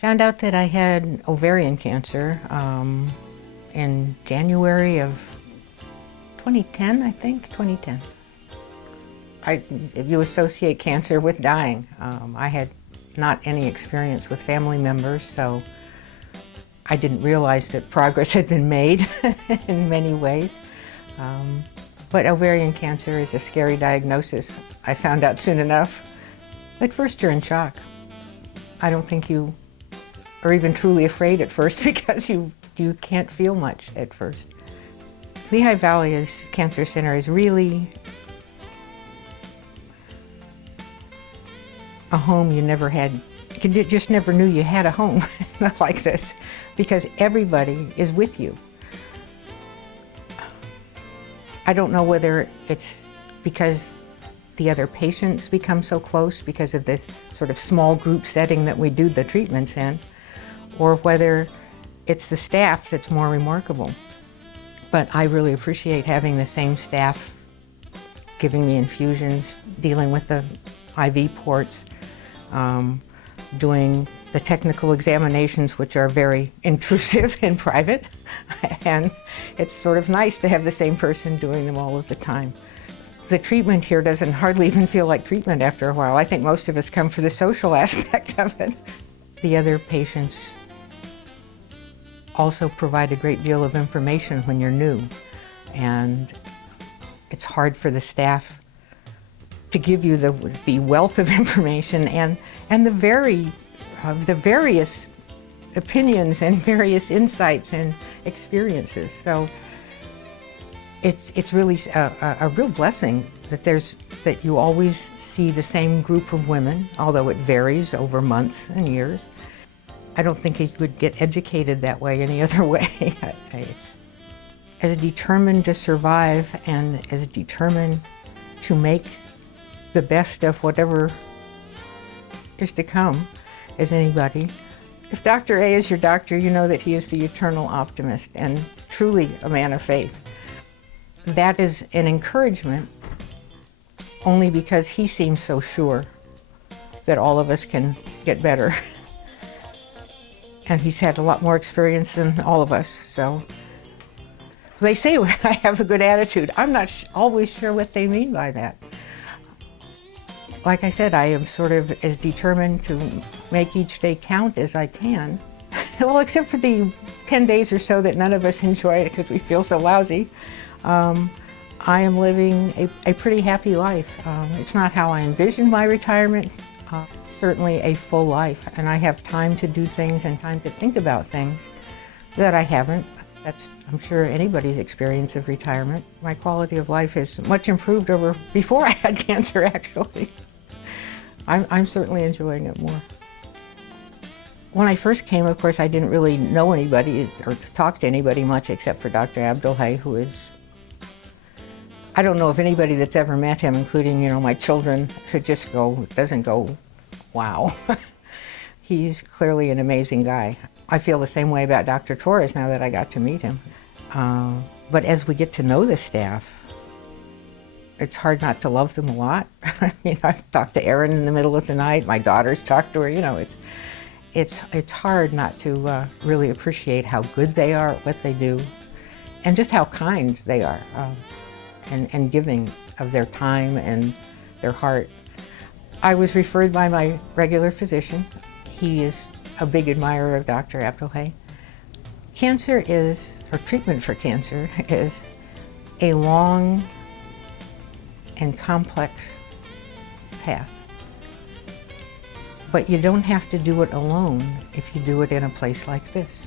Found out that I had ovarian cancer in January of 2010, I think, 2010. You associate cancer with dying. I had not any experience with family members, so I didn't realize that progress had been made in many ways. But ovarian cancer is a scary diagnosis. I found out soon enough. At first you're in shock. I don't think you are even truly afraid at first because you can't feel much at first. Lehigh Valley Cancer Center is really a home you never had. You just never knew you had a home like this because everybody is with you. I don't know whether it's because the other patients become so close because of the sort of small group setting that we do the treatments in, or whether it's the staff that's more remarkable. But I really appreciate having the same staff giving me infusions, dealing with the IV ports, doing the technical examinations, which are very intrusive and private. And it's sort of nice to have the same person doing them all of the time. The treatment here doesn't hardly even feel like treatment after a while. I think most of us come for the social aspect of it. The other patients also provide a great deal of information when you're new. And it's hard for the staff to give you the wealth of information and the various opinions and various insights and experiences. So it's really a real blessing that you always see the same group of women, although it varies over months and years. I don't think you would get educated that way any other way. It's as determined to survive and as determined to make the best of whatever is to come as anybody. If Dr. A is your doctor, you know that he is the eternal optimist and truly a man of faith. That is an encouragement only because he seems so sure that all of us can get better. And he's had a lot more experience than all of us, so. They say I have a good attitude. I'm not always sure what they mean by that. Like I said, I am sort of as determined to make each day count as I can. Well, except for the 10 days or so that none of us enjoy it because we feel so lousy. I am living a pretty happy life. It's not how I envisioned my retirement. Certainly a full life, and I have time to do things and time to think about things that I haven't. That's, I'm sure, anybody's experience of retirement. My quality of life is much improved over before I had cancer, actually. I'm certainly enjoying it more. When I first came, of course, I didn't really know anybody or talk to anybody much except for Dr. Abdulhai, who is, I don't know if anybody that's ever met him, including, my children, doesn't go, wow. He's clearly an amazing guy. I feel the same way about Dr. Torres now that I got to meet him. But as we get to know the staff, it's hard not to love them a lot. I mean, I've talked to Erin in the middle of the night. My daughter's talked to her. It's hard not to really appreciate how good they are at what they do, and just how kind they are, and giving of their time and their heart. I was referred by my regular physician. He is a big admirer of Dr. Abdulhai. Cancer is, or treatment for cancer, is a long and complex path. But you don't have to do it alone if you do it in a place like this.